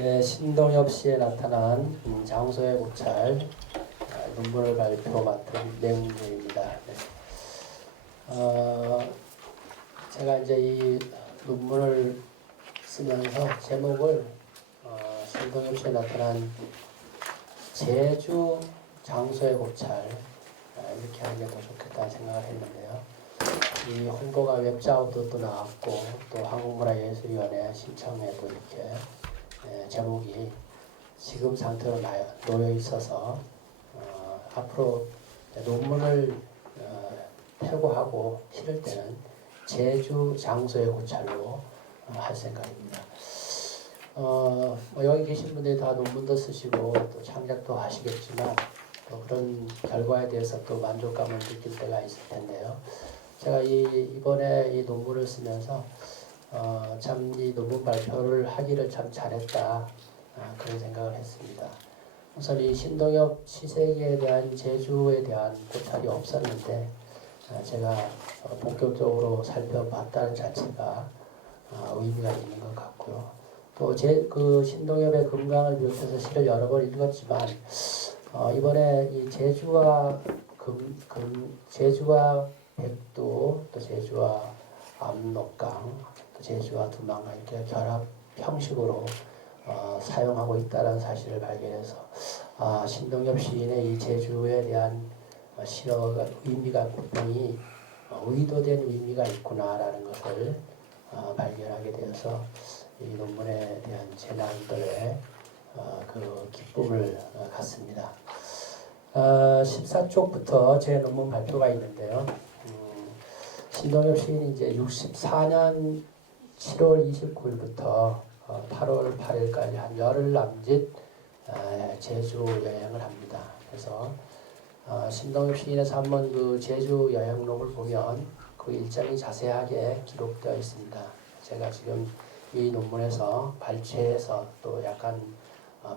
신동엽 씨에 나타난 장소의 고찰 논문을 발표 맡은 내문제입니다. 네. 제가 이제 이 논문을 쓰면서 제목을 신동엽 씨에 나타난 제주 장소의 고찰 이렇게 하는 게 더 좋겠다 생각을 했는데요. 이 홍보가 웹자우도 또 나왔고 또 한국문화예술위원회 신청에도 이렇게 제목이 지금 상태로 놓여 있어서 앞으로 논문을 폐고하고 실을 때는 제주 장소의 고찰로 할 생각입니다. 여기 계신 분들이 다 논문도 쓰시고 또 창작도 하시겠지만 또 그런 결과에 대해서 또 만족감을 느낄 때가 있을 텐데요. 제가 이번에 이 논문을 쓰면서 참 이 논문 발표를 하기를 참 잘했다 그런 생각을 했습니다. 우선 이 신동엽 시세기에 대한 제주에 대한 고찰이 없었는데 제가 본격적으로 살펴봤다는 자체가 의미가 있는 것 같고요. 또 그 신동엽의 금강을 비롯해서 시를 여러 번 읽었지만 이번에 이 제주와 제주와 백두, 또 제주와 압록강, 또 제주와 두만강 이렇게 결합 형식으로 사용하고 있다는 사실을 발견해서 신동엽 시인의 이 제주에 대한 시어가 의미가 분명히 의도된 의미가 있구나라는 것을 발견하게 되어서 이 논문에 대한 제 나름대로의 그 기쁨을 갖습니다. 14쪽부터 제 논문 발표가 있는데요. 신동엽 시인이 이제 64년 7월 29일부터 8월 8일까지 한 열흘 남짓 제주 여행을 합니다. 그래서 신동엽 시인에서 한번 그 제주 여행록을 보면 그 일정이 자세하게 기록되어 있습니다. 제가 지금 이 논문에서 발췌해서 또 약간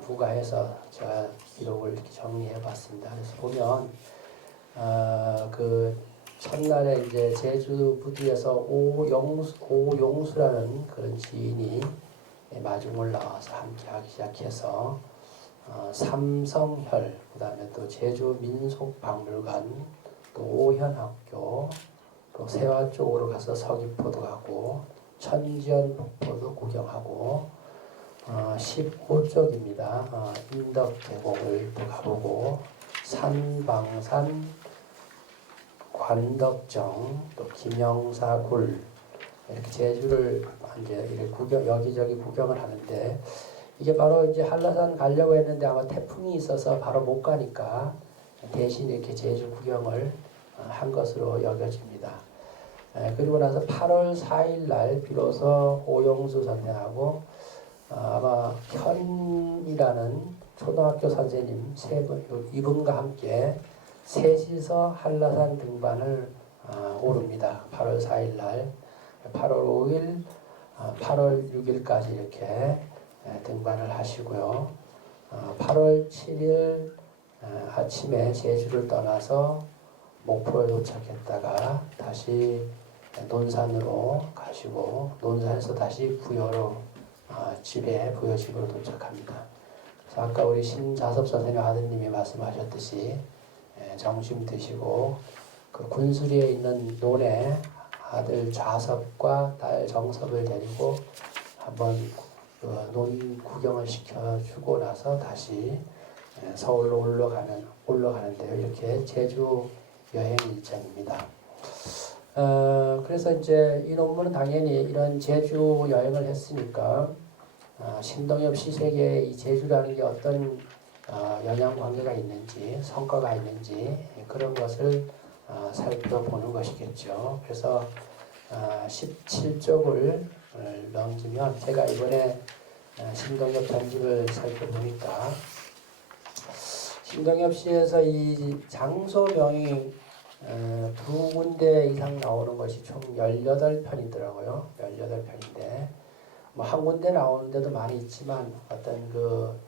부가해서 제가 기록을 이렇게 정리해 봤습니다. 그래서 보면 그 첫날에 이제 제주 부두에서 오용수라는 그런 지인이 마중을 나와서 함께하기 시작해서 삼성혈, 그 다음에 또 제주 민속박물관, 또 오현학교, 또 세화 쪽으로 가서 서귀포도 가고 천지연 폭포도 구경하고 15쪽입니다. 인덕계곡을 또 가보고 산방산, 관덕정, 또 김영사굴 이렇게 제주를 이제 이렇게 여기저기 구경을 하는데 이게 바로 이제 한라산 가려고 했는데 아마 태풍이 있어서 바로 못 가니까 대신 이렇게 제주 구경을 한 것으로 여겨집니다. 그리고 나서 8월 4일 날 비로소 오용수 선생하고 아마 현이라는 초등학교 선생님 이분과 함께 셋이서 한라산 등반을 오릅니다. 8월 4일 날 8월 5일, 8월 6일까지 이렇게 등반을 하시고요. 8월 7일 아침에 제주를 떠나서 목포에 도착했다가 다시 논산으로 가시고 논산에서 다시 부여로 부여집으로 도착합니다. 그래서 아까 우리 신자섭 선생님 아드님이 말씀하셨듯이 점심 드시고 그 군수리에 있는 논에 아들 좌섭과 딸 정섭을 데리고 한번 논 구경을 시켜주고 나서 다시 서울로 올라가는데요. 이렇게 제주 여행 일정입니다. 그래서 이제 이 논문은 당연히 이런 제주 여행을 했으니까 신동엽 시세계의 이 제주라는 게 어떤 영향 관계가 있는지 성과가 있는지 그런 것을 살펴보는 것이겠죠. 그래서 17쪽을 넘기면 제가 이번에 신동엽 편집을 살펴보니까 신동엽 시에서 이 장소명이 두 군데 이상 나오는 것이 총 18편이더라고요. 18편인데 뭐 한 군데 나오는 데도 많이 있지만 어떤 그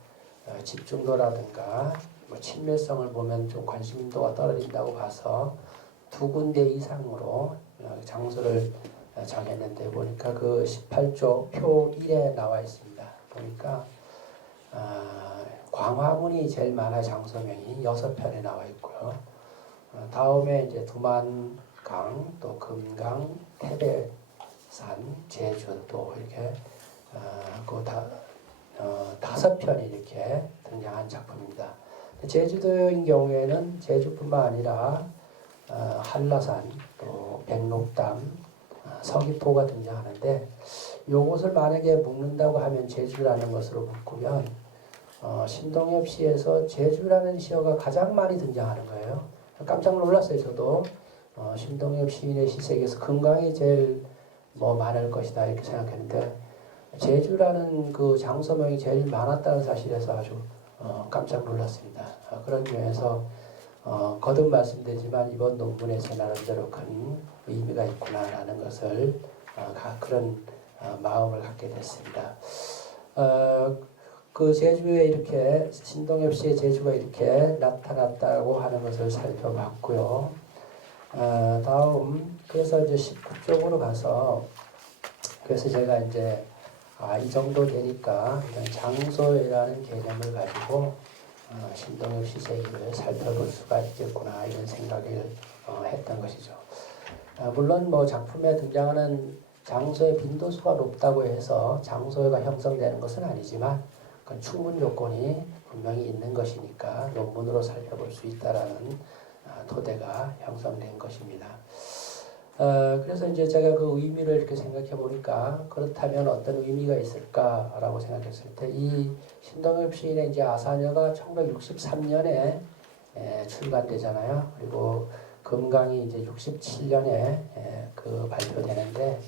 집중도라든가 뭐 친밀성을 보면 좀 관심도가 떨어진다고 봐서 두 군데 이상으로 장소를 정했는데 보니까 그 18조 표 1에 나와 있습니다. 보니까 광화문이 제일 많아요. 장소명이 6편에 나와 있고요. 다음에 이제 두만강, 또 금강, 태백산, 제주도 이렇게 그 5편이 이렇게 등장한 작품입니다. 제주도인 경우에는 제주뿐만 아니라 한라산, 또 백록담, 서귀포가 등장하는데 이것을 만약에 묶는다고 하면 제주라는 것으로 묶으면 신동엽 시에서 제주라는 시어가 가장 많이 등장하는 거예요. 깜짝 놀랐어요. 저도 신동엽 시인의 시색에서 금강이 제일 많을 것이다 이렇게 생각했는데 제주라는 그 장소명이 제일 많았다는 사실에서 아주 깜짝 놀랐습니다. 그런 점에서 거듭 말씀드리지만 이번 논문에 제 나름대로 큰 의미가 있구나라는 것을 그런 마음을 갖게 됐습니다. 그 제주에 이렇게 신동엽 씨의 제주가 이렇게 나타났다고 하는 것을 살펴봤고요. 다음 그래서 이제 19쪽으로 가서 그래서 제가 이제 이 정도 되니까 장소라는 개념을 가지고 신동엽 씨 세계를 살펴볼 수가 있겠구나 이런 생각을 했던 것이죠. 물론 작품에 등장하는 장소의 빈도수가 높다고 해서 장소가 형성되는 것은 아니지만 그건 충분 조건이 분명히 있는 것이니까 논문으로 살펴볼 수 있다라는 토대가 형성된 것입니다. 그래서 이제 제가 그 의미를 이렇게 생각해 보니까 그렇다면 어떤 의미가 있을까라고 생각했을 때 이 신동엽 시인의 이제 아사녀가 1963년에 출간되잖아요. 그리고 금강이 이제 67년에 그 발표되는데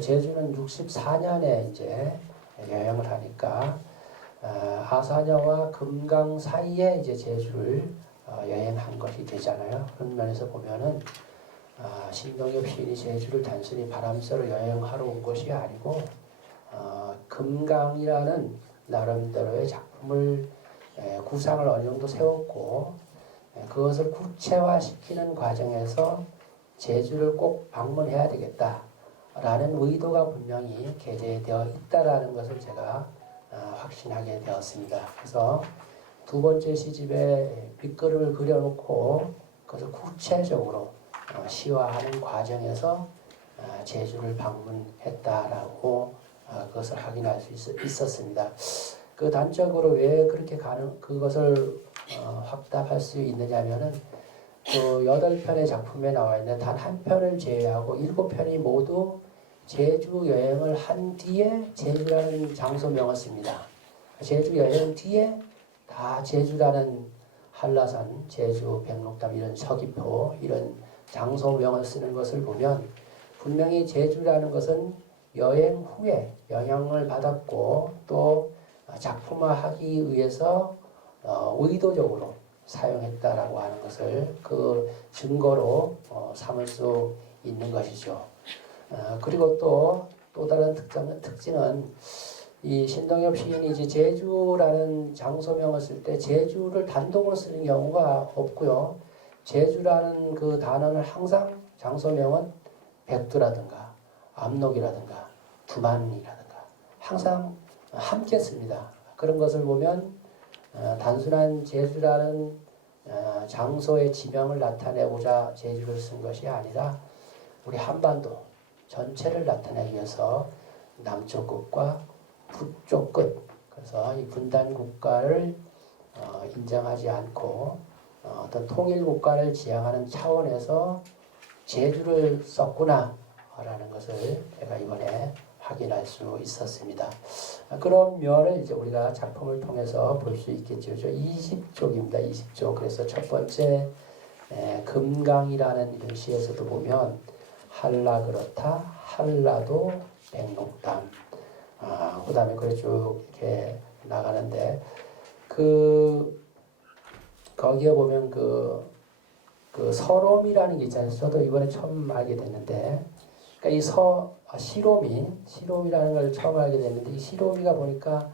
제주는 64년에 이제 여행을 하니까 아사녀와 금강 사이에 이제 제주를 여행한 것이 되잖아요. 그런 면에서 보면은 신동엽 시인이 제주를 단순히 바람 쐬러 여행하러 온 것이 아니고 금강이라는 나름대로의 작품을 구상을 어느 정도 세웠고 그것을 구체화시키는 과정에서 제주를 꼭 방문해야 되겠다라는 의도가 분명히 게재되어 있다라는 것을 제가 확신하게 되었습니다. 그래서 두 번째 시집에 빗그림을 그려놓고 그것을 구체적으로 시화하는 과정에서 제주를 방문했다라고 그것을 확인할 수 있었습니다. 그 단적으로 왜 그렇게 그것을 확답할 수 있느냐면은 그 8편의 작품에 나와 있는 단 한 편을 제외하고 7편이 모두 제주 여행을 한 뒤에 제주라는 장소명을 씁니다. 제주 여행 뒤에 다 제주라는 한라산, 제주, 백록담 이런 서귀포 이런 장소명을 쓰는 것을 보면 분명히 제주라는 것은 여행 후에 영향을 받았고 또 작품화하기 위해서 의도적으로 사용했다라고 하는 것을 그 증거로 삼을 수 있는 것이죠. 그리고 또 다른 특징은 이 신동엽 시인이 이제 제주라는 장소명을 쓸 때 제주를 단독으로 쓰는 경우가 없고요. 제주라는 그 단어는 항상 장소명은 백두라든가 압록이라든가 두만이라든가 항상 함께 씁니다. 그런 것을 보면 단순한 제주라는 장소의 지명을 나타내고자 제주를 쓴 것이 아니라 우리 한반도 전체를 나타내기 위해서 남쪽 끝과 북쪽 끝 그래서 이 분단 국가를 인정하지 않고 어떤 통일 국가를 지향하는 차원에서 제주를 썼구나라는 것을 제가 이번에 확인할 수 있었습니다. 그런 면을 이제 우리가 작품을 통해서 볼 수 있겠죠. 20쪽입니다. 20쪽. 그래서 첫 번째 금강이라는 이런 시에서도 보면 한라 그렇다, 한라도 백록담. 그 다음에 그래 쭉 이렇게 나가는데 거기에 보면 그 서롬이라는 게 있잖아요. 저도 이번에 처음 알게 됐는데, 그러니까 이 시롬이라는 걸 처음 알게 됐는데, 이 시롬이가 보니까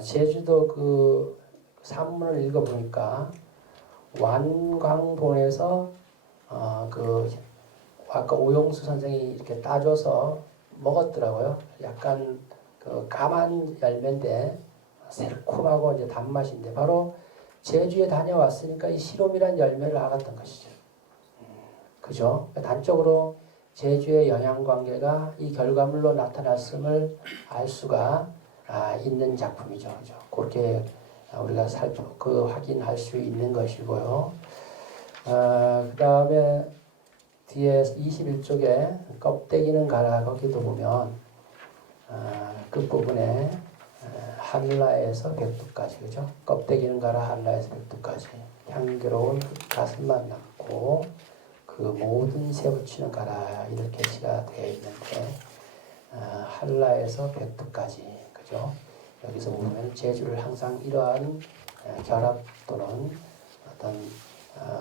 제주도 그 산문을 읽어보니까 완광본에서 아까 오용수 선생이 이렇게 따줘서 먹었더라고요. 약간 그 까만 열매인데 새콤하고 이제 단맛인데 바로 제주에 다녀왔으니까 이 시롬이란 열매를 알았던 것이죠. 그죠? 단적으로 제주의 영향관계가 이 결과물로 나타났음을 알 수가 있는 작품이죠. 그죠? 그렇게 우리가 확인할 수 있는 것이고요. 그 다음에 뒤에 21쪽에 껍데기는 가라 거기도 보면 끝부분에 한라에서 백두까지 그죠? 껍데기는 가라 한라에서 백두까지 향기로운 가슴만 남고 그 모든 새우치는 가라 이렇게 시가 되어 있는데 한라에서 백두까지 그죠? 여기서 보면 제주를 항상 이러한 결합 또는 어떤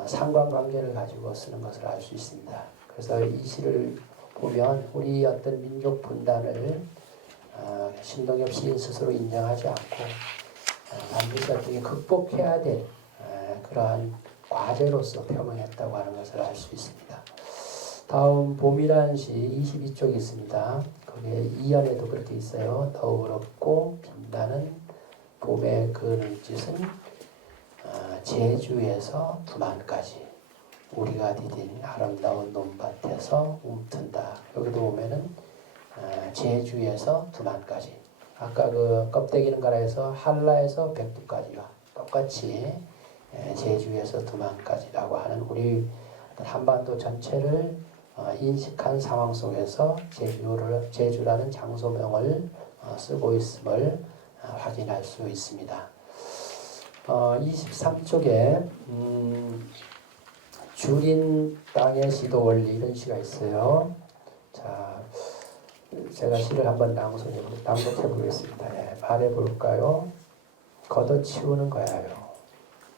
상관관계를 가지고 쓰는 것을 알 수 있습니다. 그래서 이 시를 보면 우리 어떤 민족 분단을 신동엽 시인 스스로 인정하지 않고 반드시 어떻게 극복해야 될 그러한 과제로서 표명했다고 하는 것을 알 수 있습니다. 다음 봄이라는 시 22쪽이 있습니다. 거기에 이연에도 그렇게 있어요. 더우럽고 빛나는 봄의 그 눈짓은 제주에서 두만까지 우리가 디딘 아름다운 논밭에서 움튼다. 여기도 보면은 제주에서 두만까지 아까 그 껍데기는 가라에서 한라에서 백두까지와 똑같이 제주에서 두만까지라고 하는 우리 한반도 전체를 인식한 상황 속에서 제주라는 장소명을 쓰고 있음을 확인할 수 있습니다. 23쪽에 주린 땅의 시도 원리 이런 시가 있어요. 자, 제가 시를 한번 낭독해 보겠습니다. 말해볼까요? 걷어치우는 거야요.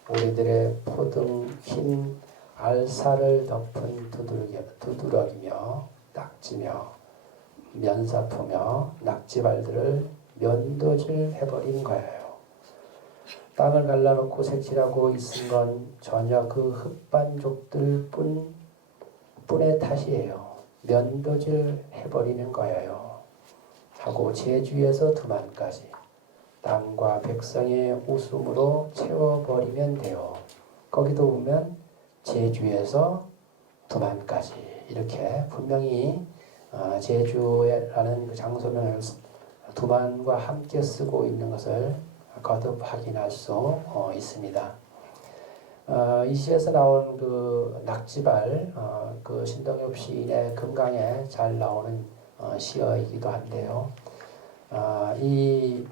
우리들의 포등 흰 알살을 덮은 두드러기며 낙지며 면사포며 낙지발들을 면도질 해버린 거예요. 땅을 갈라놓고 색칠하고 있은 건 전혀 그 흑반족들 뿐의 탓이에요. 면도질 해버리는 거예요. 하고 제주에서 두만까지 땅과 백성의 웃음으로 채워버리면 돼요. 거기도 보면 제주에서 두만까지 이렇게 분명히 제주라는 그 장소명을 두만과 함께 쓰고 있는 것을 거듭 확인할 수 있습니다. 이 시에서 나온 그 낙지발, 그 신동엽 시인의 금강에 잘 나오는 시어이기도 한데요. 이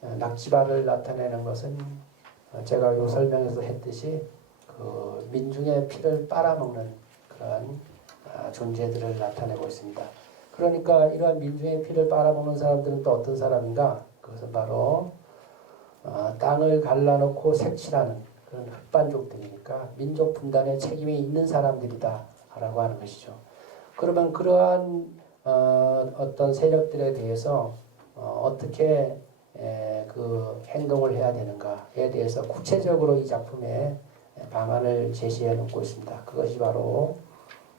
낙지발을 나타내는 것은 제가 요 설명에서 했듯이 그 민중의 피를 빨아먹는 그런 존재들을 나타내고 있습니다. 그러니까 이러한 민중의 피를 빨아먹는 사람들은 또 어떤 사람인가? 그것은 바로 땅을 갈라놓고 색칠하는 그런 흑반족들이니까 민족 분단에 책임이 있는 사람들이다 라고 하는 것이죠. 그러면 그러한 어떤 세력들에 대해서 어떻게 그 행동을 해야 되는가에 대해서 구체적으로 이 작품에 방안을 제시해 놓고 있습니다. 그것이 바로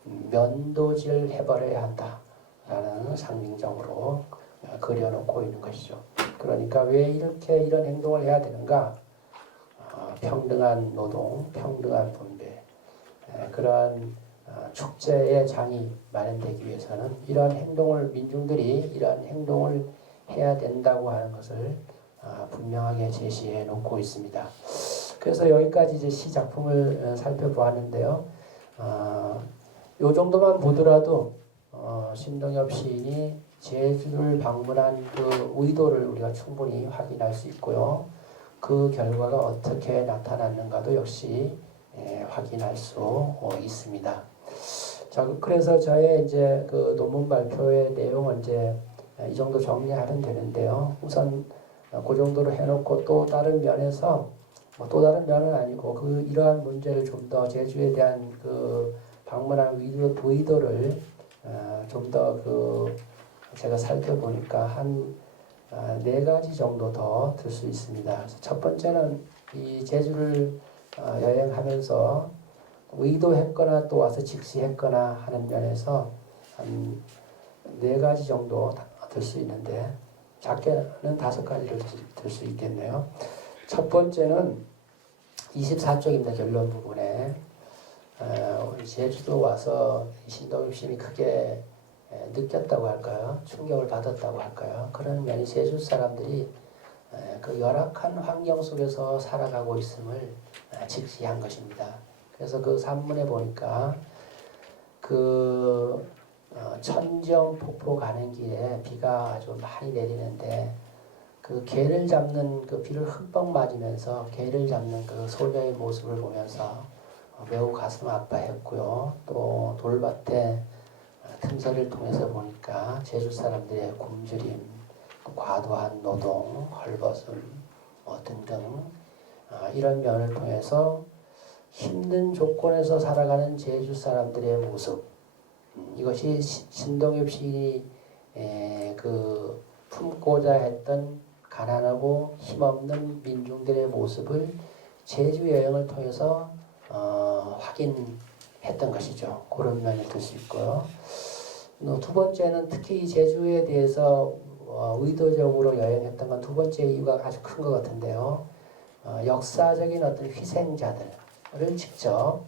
면도질 해버려야 한다라는 상징적으로 그려놓고 있는 것이죠. 그러니까 왜 이런 행동을 해야 되는가? 평등한 노동, 평등한 분배, 그러한 축제의 장이 마련되기 위해서는 민중들이 이러한 행동을 해야 된다고 하는 것을 분명하게 제시해 놓고 있습니다. 그래서 여기까지 이제 시 작품을 살펴보았는데요. 요 정도만 보더라도 신동엽 시인이 제주를 방문한 그 의도를 우리가 충분히 확인할 수 있고요. 그 결과가 어떻게 나타났는가도 역시 확인할 수 있습니다. 자, 그래서 저의 이제 그 논문 발표의 내용은 이제 이 정도 정리하면 되는데요. 우선 그 정도로 해놓고 또 다른 면에서 또 다른 면은 아니고 이러한 문제를 좀 더 제주에 대한 그 방문한 의도를 좀 더 제가 살펴보니까 한 4가지 정도 더 들 수 있습니다. 첫 번째는 이 제주를 여행하면서 의도했거나 또 와서 직시했거나 하는 면에서 한 4가지 정도 들 수 있는데, 작게는 5가지를 들 수 있겠네요. 첫 번째는 24쪽입니다. 결론 부분에 제주도 와서 신동엽 시인이 크게 느꼈다고 할까요? 충격을 받았다고 할까요? 그런 면이 제주 사람들이 그 열악한 환경 속에서 살아가고 있음을 직시한 것입니다. 그래서 그 산문에 보니까 그 천지연 폭포 가는 길에 비가 아주 많이 내리는데 그 개를 잡는 그 비를 흠뻑 맞으면서 개를 잡는 그 소녀의 모습을 보면서 매우 가슴 아파했고요. 또 돌밭에 틈새를 통해서 보니까 제주 사람들의 굶주림, 과도한 노동, 헐벗음 등등 이런 면을 통해서 힘든 조건에서 살아가는 제주 사람들의 모습, 이것이 신동엽 시인이 그 품고자 했던 가난하고 힘없는 민중들의 모습을 제주 여행을 통해서 확인했던 것이죠. 그런 면을 들 수 있고요. 두 번째는 특히 제주에 대해서 의도적으로 여행했던 건 두 번째 이유가 아주 큰 것 같은데요. 역사적인 어떤 희생자들을 직접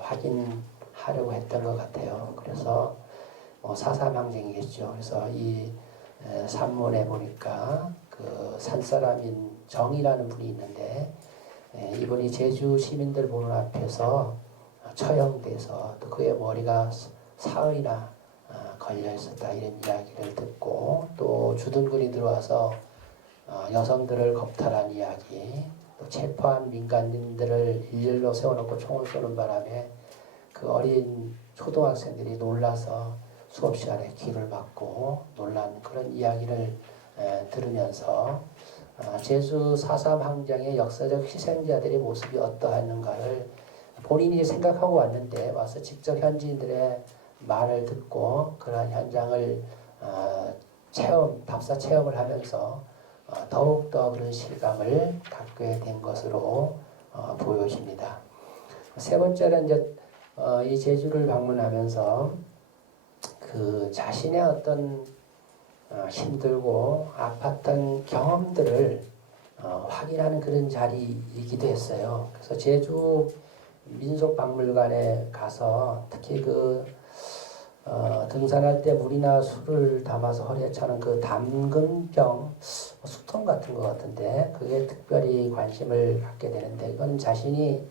확인하려고 했던 것 같아요. 그래서 사사망쟁이겠죠. 그래서 이 산문에 보니까 그 산사람인 정이라는 분이 있는데 이분이 제주 시민들 보는 앞에서 처형돼서 또 그의 머리가 사흘이나 걸려 있었다 이런 이야기를 듣고 또 주둔군이 들어와서 여성들을 겁탈한 이야기, 또 체포한 민간인들을 일렬로 세워놓고 총을 쏘는 바람에 그 어린 초등학생들이 놀라서 수업 시간에 귀를 막고 놀란 그런 이야기를 들으면서 제주 4.3 항쟁의 역사적 희생자들의 모습이 어떠했는가를 본인이 생각하고 왔는데 와서 직접 현지인들의 말을 듣고 그러한 현장을 답사 체험을 하면서 더욱더 그런 실감을 갖게 된 것으로 보여집니다. 세 번째는 이제 이 제주를 방문하면서 그 자신의 어떤 힘들고 아팠던 경험들을 확인하는 그런 자리이기도 했어요. 그래서 제주 민속박물관에 가서 특히 그 등산할 때 물이나 술을 담아서 허리에 차는 그 담금병 수통 같은 것 같은데 그게 특별히 관심을 갖게 되는데 이건 자신이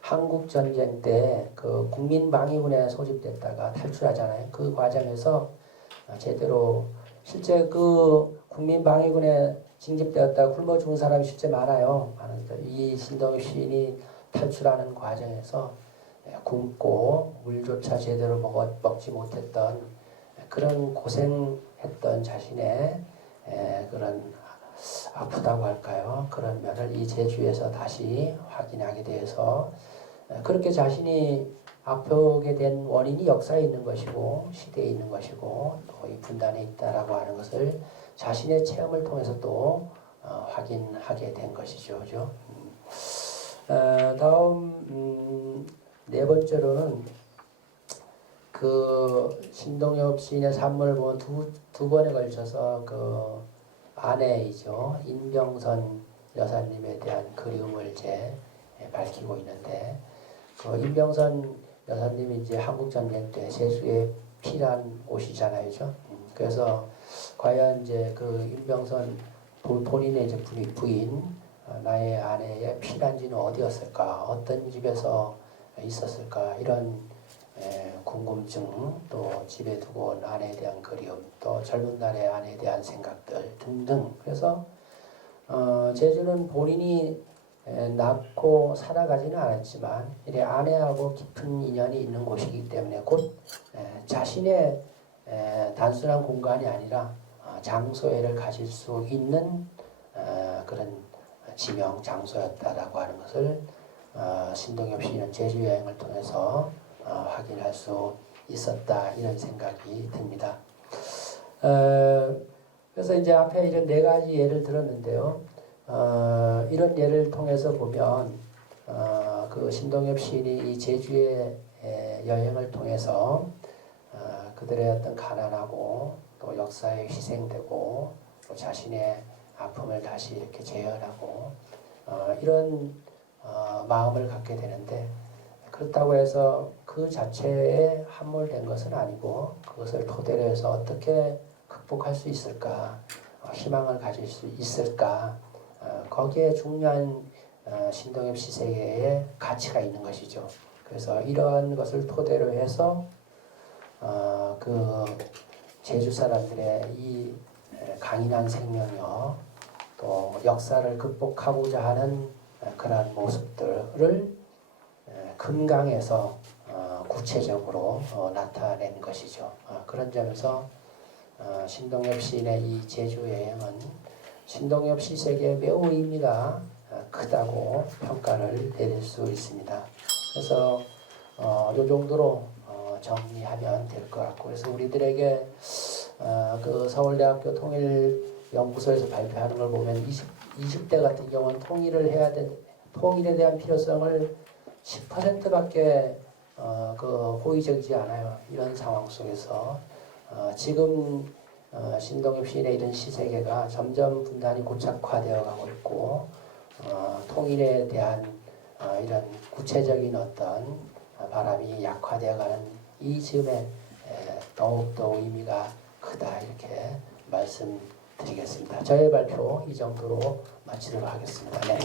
한국 전쟁 때 그 국민방위군에 소집됐다가 탈출하잖아요. 그 과정에서 제대로 실제 그 국민방위군에 징집되었다가 굶어 죽은 사람이 실제 많아요. 이 신동엽 시인이 탈출하는 과정에서 굶고 물조차 제대로 먹지 못했던 그런 고생했던 자신의 그런 아프다고 할까요? 그런 면을 이 제주에서 다시 확인하게 돼서 그렇게 자신이 아프게 된 원인이 역사에 있는 것이고 시대에 있는 것이고 또 이 분단에 있다라고 하는 것을 자신의 체험을 통해서 또 확인하게 된 것이죠. 그죠? 다음 네 번째로는 그 신동엽 시인의 산문을 보면 두 번에 걸쳐서 그 아내이죠. 임병선 여사님에 대한 그리움을 이제 밝히고 있는데 그 임병선 여사님이 이제 한국전쟁 때 제주에 피난 오시잖아요. 그죠? 그래서 과연 이제 그 임병선 본인의 이제 부인 나의 아내의 피난지는 어디였을까? 어떤 집에서 있었을까? 이런 궁금증, 또 집에 두고 온 아내에 대한 그리움, 또 젊은 날의 아내에 대한 생각들 등등. 그래서 제주는 본인이 낳고 살아가지는 않았지만 이래 아내하고 깊은 인연이 있는 곳이기 때문에 곧 자신의 단순한 공간이 아니라 장소애를 가질 수 있는 그런 지명 장소였다라고 하는 것을 신동엽 시인은 제주 여행을 통해서 확인할 수 있었다 이런 생각이 듭니다. 그래서 이제 앞에 이런 네 가지 예를 들었는데요. 이런 예를 통해서 보면 그 신동엽 시인이 이 제주의 여행을 통해서 그들의 어떤 가난하고 또 역사에 희생되고 또 자신의 아픔을 다시 이렇게 재현하고 이런 마음을 갖게 되는데, 그렇다고 해서 그 자체에 함몰된 것은 아니고 그것을 토대로 해서 어떻게 극복할 수 있을까, 희망을 가질 수 있을까, 거기에 중요한 신동엽 시세계의 가치가 있는 것이죠. 그래서 이러한 것을 토대로 해서 그 제주 사람들의 이 강인한 생명력, 또 역사를 극복하고자 하는 그러한 모습들을 금강에서 구체적으로 나타낸 것이죠. 그런 점에서 신동엽 시인의 이 제주 여행은 신동엽 시색에 매우 의미가 크다고 평가를 내릴 수 있습니다. 그래서 이 정도로 정리하면 될 것 같고, 그래서 우리들에게 그 서울대학교 통일연구소에서 발표하는 걸 보면 20대 같은 경우는 통일에 대한 필요성을 10%밖에 그 호의적이지 않아요. 이런 상황 속에서 지금 신동엽 시인의 이런 시세계가 점점 분단이 고착화되어 가고 있고, 통일에 대한 이런 구체적인 어떤 바람이 약화되어가는 이 즈음에 더욱더 의미가 크다, 이렇게 말씀드리겠습니다. 저의 발표 이 정도로 마치도록 하겠습니다. 네.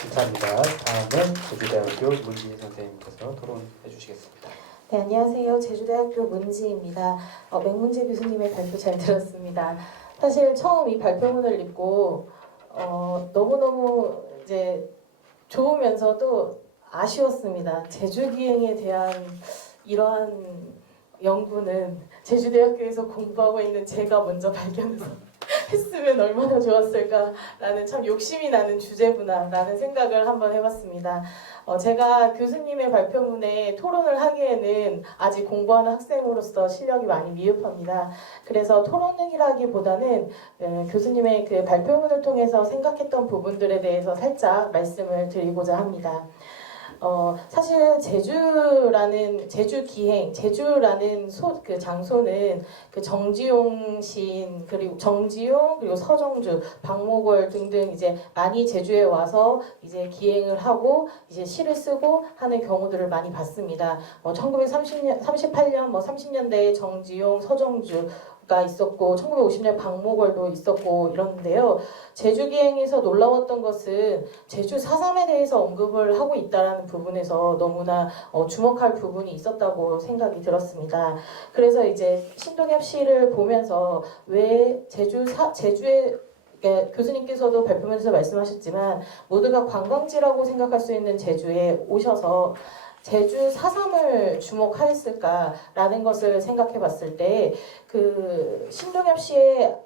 감사합니다. 다음은 제주대학교 문지희 선생님께서 토론해 주시겠습니다. 네, 안녕하세요. 제주대학교 문지희입니다. 맹문재 교수님의 발표 잘 들었습니다. 사실 처음 이 발표문을 읽고 너무너무 이제 좋으면서도 아쉬웠습니다. 제주기행에 대한 이러한 연구는 제주대학교에서 공부하고 있는 제가 먼저 발견해서 했으면 얼마나 좋았을까라는 참 욕심이 나는 주제구나라는 생각을 한번 해봤습니다. 제가 교수님의 발표문에 토론을 하기에는 아직 공부하는 학생으로서 실력이 많이 미흡합니다. 그래서 토론이라기보다는 교수님의 그 발표문을 통해서 생각했던 부분들에 대해서 살짝 말씀을 드리고자 합니다. 사실 제주라는 그 장소는 그 정지용 시인, 그리고 정지용, 그리고 서정주, 박목월 등등 이제 많이 제주에 와서 이제 기행을 하고 이제 시를 쓰고 하는 경우들을 많이 봤습니다. 1938년 30년대에 정지용, 서정주가 있었고 1950년 박목월도 있었고 이런데요. 제주기행에서 놀라웠던 것은 제주 4.3에 대해서 언급을 하고 있다는 부분에서 너무나 주목할 부분이 있었다고 생각이 들었습니다. 그래서 이제 신동엽 시를 보면서 왜 제주에 교수님께서도 발표문에서 말씀하셨지만 모두가 관광지라고 생각할 수 있는 제주에 오셔서 제주 4.3을 주목하였을까라는 것을 생각해 봤을 때 그 신동엽 씨의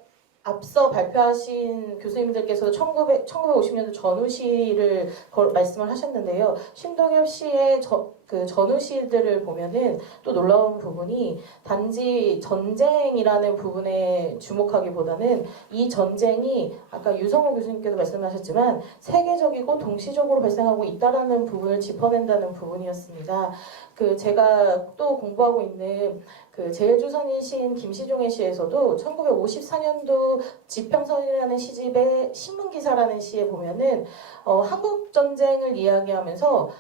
앞서 발표하신 교수님들께서 1950년도 전후시를 말씀을 하셨는데요. 신동엽 씨의 그 전후시들을 보면은 또 놀라운 부분이 단지 전쟁이라는 부분에 주목하기보다는 이 전쟁이 아까 유성호 교수님께도 말씀하셨지만 세계적이고 동시적으로 발생하고 있다라는 부분을 짚어낸다는 부분이었습니다. 그 제가 또 공부하고 있는 그 제일조선인 시인 김시종의 시에서도 1954년도 지평선이라는 시집의 신문기사라는 시에 보면은 한국 전쟁을 이야기하면서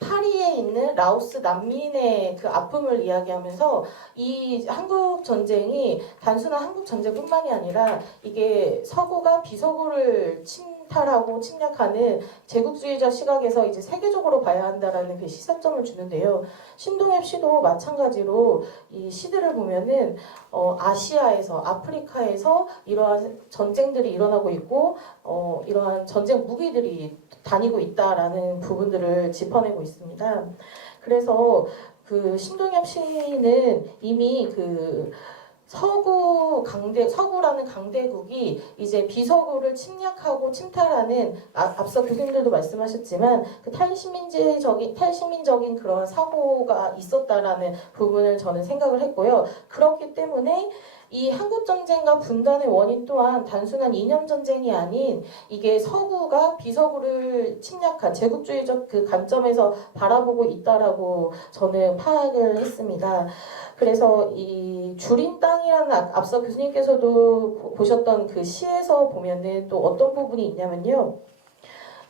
파리에 있는 라오스 난민의 그 아픔을 이야기하면서 이 한국 전쟁이 단순한 한국 전쟁뿐만이 아니라 이게 서구가 비서구를 침탈하고 침략하는 제국주의자 시각에서 이제 세계적으로 봐야 한다라는 그 시사점을 주는데요. 신동엽 씨도 마찬가지로 이 시들을 보면은 아시아에서 아프리카에서 이러한 전쟁들이 일어나고 있고 이러한 전쟁 무기들이 다니고 있다라는 부분들을 짚어내고 있습니다. 그래서 신동엽 시인은 이미 서구라는 강대국이 이제 비서구를 침략하고 침탈하는 앞서 교수님들도 말씀하셨지만 그 탈식민적인 그런 사고가 있었다라는 부분을 저는 생각을 했고요. 그렇기 때문에 이 한국전쟁과 분단의 원인 또한 단순한 이념전쟁이 아닌 이게 서구가 비서구를 침략한 제국주의적 그 관점에서 바라보고 있다라고 저는 파악을 했습니다. 그래서 이 주린 땅이라는 앞서 교수님께서도 보셨던 그 시에서 보면은 또 어떤 부분이 있냐면요.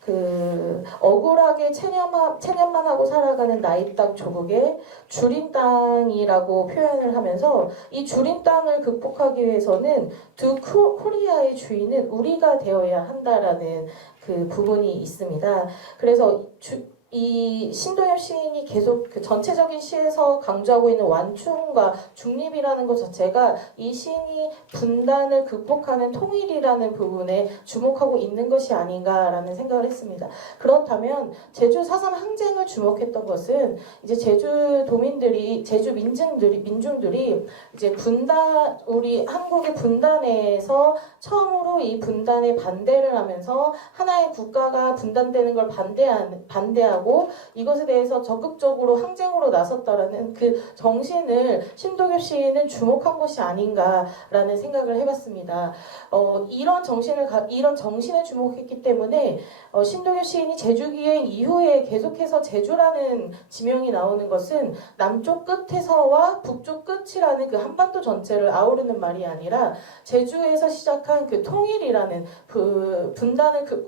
그 억울하게 체념만 하고 살아가는 나이 땅 조국의 주린 땅이라고 표현을 하면서 이 주린 땅을 극복하기 위해서는 두 코리아의 주인은 우리가 되어야 한다라는 그 부분이 있습니다. 그래서 이 신동엽 시인이 계속 그 전체적인 시에서 강조하고 있는 완충과 중립이라는 것 자체가 이 시인이 분단을 극복하는 통일이라는 부분에 주목하고 있는 것이 아닌가라는 생각을 했습니다. 그렇다면 제주 4.3 항쟁을 주목했던 것은 이제 제주 도민들이 제주 민중들이 이제 우리 한국의 분단에서 처음으로 이 분단에 반대를 하면서 하나의 국가가 분단되는 걸 반대하고 이것에 대해서 적극적으로 항쟁으로 나섰다라는 그 정신을 신동엽 시인은 주목한 것이 아닌가라는 생각을 해봤습니다. 이런 정신에 주목했기 때문에 신동엽 시인이 제주기행 이후에 계속해서 제주라는 지명이 나오는 것은 남쪽 끝에서와 북쪽 끝이라는 그 한반도 전체를 아우르는 말이 아니라 제주에서 시작한 그 통일이라는 그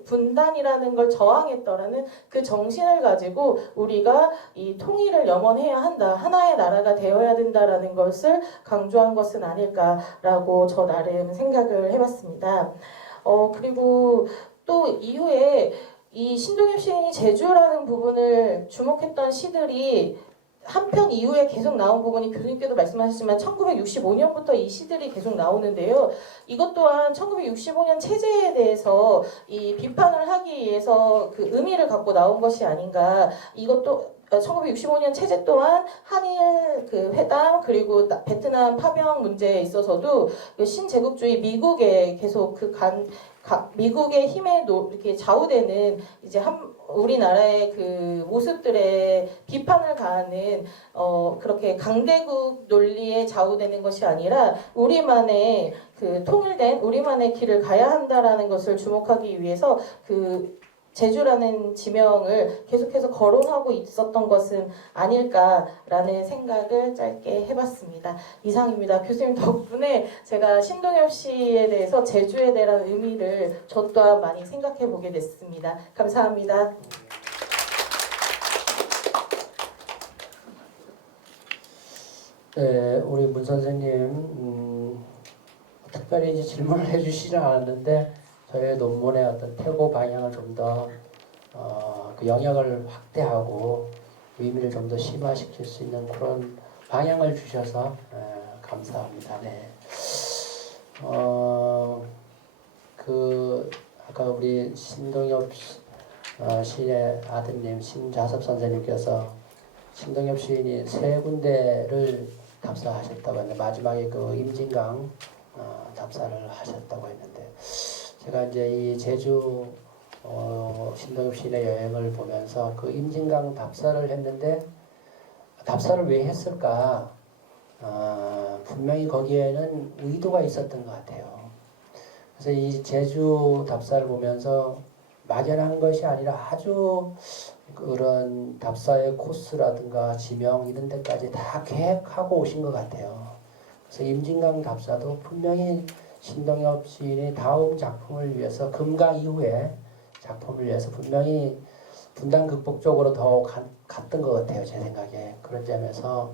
분단이라는 걸 저항했더라는 그 정신을 가지고 우리가 이 통일을 염원해야 한다. 하나의 나라가 되어야 된다라는 것을 강조한 것은 아닐까라고 저 나름 생각을 해봤습니다. 그리고 또 이후에 이 신동엽 시인이 제주라는 부분을 주목했던 시들이 한편 이후에 계속 나온 부분이 교수님께도 말씀하셨지만 1965년부터 이 시들이 계속 나오는데요. 이것 또한 1965년 체제에 대해서 이 비판을 하기 위해서 그 의미를 갖고 나온 것이 아닌가. 이것도 1965년 체제 또한 한일 그 회담 그리고 베트남 파병 문제에 있어서도 신제국주의 미국에 계속 미국의 힘에 이렇게 좌우되는 이제 우리나라의 그 모습들에 비판을 가하는 그렇게 강대국 논리에 좌우되는 것이 아니라 우리만의 그 통일된 우리만의 길을 가야 한다라는 것을 주목하기 위해서 그 제주라는 지명을 계속해서 거론하고 있었던 것은 아닐까라는 생각을 짧게 해봤습니다. 이상입니다. 교수님 덕분에 제가 신동엽 씨에 대해서 제주에 대한 의미를 저 또한 많이 생각해 보게 됐습니다. 감사합니다. 네, 우리 문 선생님 특별히 이제 질문을 해주시지 않았는데 저의 논문의 어떤 퇴고 방향을 좀 더 그 영역을 확대하고 의미를 좀 더 심화시킬 수 있는 그런 방향을 주셔서 감사합니다. 네. 그 아까 우리 신동엽 시인의 아드님 신자섭 선생님께서 신동엽 시인이 3군데를 답사하셨다고 했는데 마지막에 그 임진강 답사를 하셨다고 했는데 제가 이제 이 제주 신동엽 시인의 여행을 보면서 그 임진강 답사를 했는데 답사를 왜 했을까? 분명히 거기에는 의도가 있었던 것 같아요. 그래서 이 제주 답사를 보면서 막연한 것이 아니라 아주 그런 답사의 코스라든가 지명 이런 데까지 다 계획하고 오신 것 같아요. 그래서 임진강 답사도 분명히 신동엽 시인이 다음 작품을 위해서 금강 이후에 작품을 위해서 분명히 분단 극복 쪽으로 더 갔던 것 같아요. 제 생각에. 그런 점에서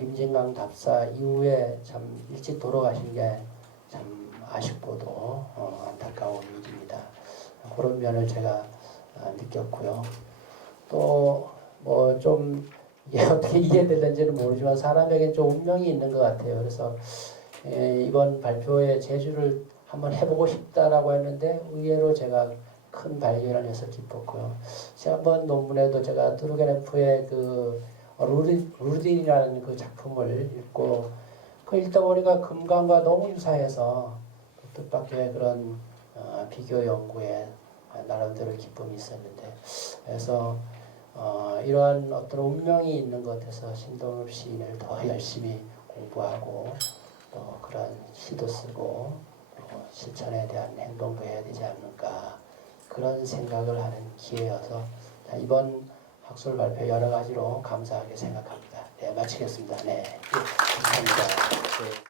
임진강 답사 이후에 참 일찍 돌아가신 게 참 아쉽고도 안타까운 일입니다. 그런 면을 제가 느꼈고요. 또 뭐 좀 이게 어떻게 이해되는지는 모르지만 사람에게 좀 운명이 있는 것 같아요. 그래서 이번 발표에 제주를 한번 해보고 싶다라고 했는데 의외로 제가 큰 발견을 해서 기뻤고요. 지난번 논문에도 제가 투르게네프의 그 루딘이라는 그 작품을 읽고 그 읽다 보니까 금강과 너무 유사해서 뜻밖의 그런 비교 연구에 나름대로 기쁨이 있었는데 그래서 이러한 어떤 운명이 있는 것 같아서 신동엽 시인을 더 열심히 공부하고 또 그런 시도 쓰고 실천에 대한 행동도 해야 되지 않을까 그런 생각을 하는 기회여서 이번 학술 발표 여러 가지로 감사하게 생각합니다. 네, 마치겠습니다. 네, 감사합니다. 네.